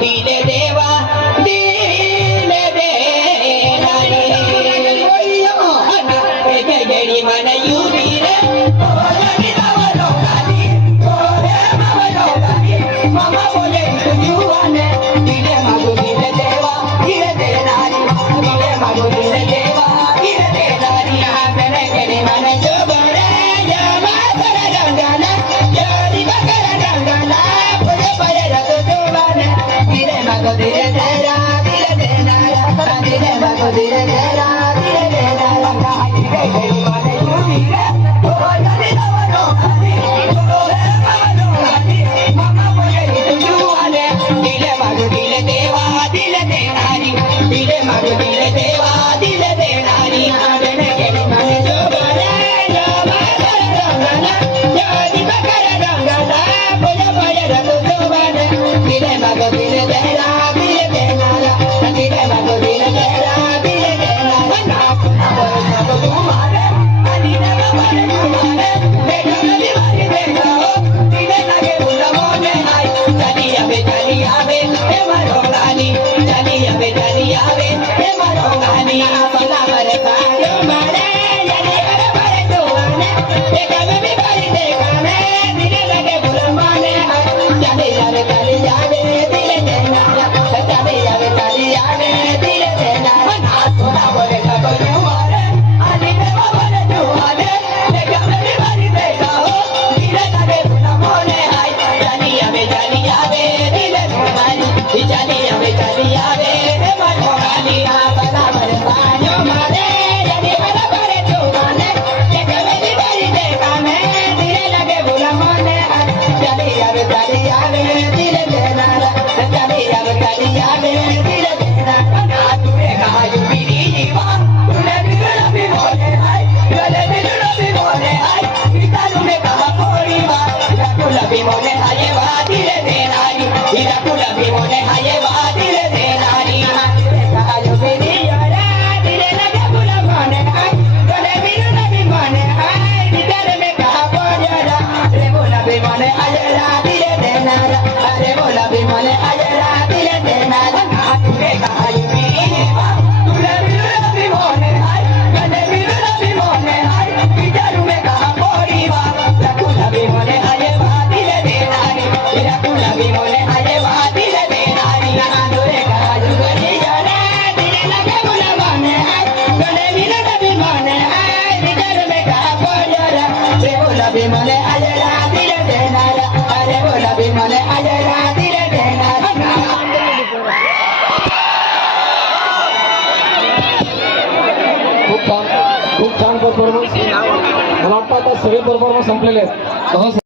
दिले देवा दिले दे गडी मन युवी रे मामा बोले युवाने दिले मागो दिले देवा दिले दे नारी दिले मागो दिले देवा दिले दे नारी मेरे गडी मन जोबरे जमा कर रंगना यारी बकर रंगना पुरे परे रत जोबाने दिले मागो दिले तेरा दिले दे नारा दिले मागो दिले तेरा दिले दे नारा दिले गडी मन युवी रे खूप छान परफॉर्मन्स. मला वाटतं आता सगळे परफॉर्मन्स संपलेले आहेत.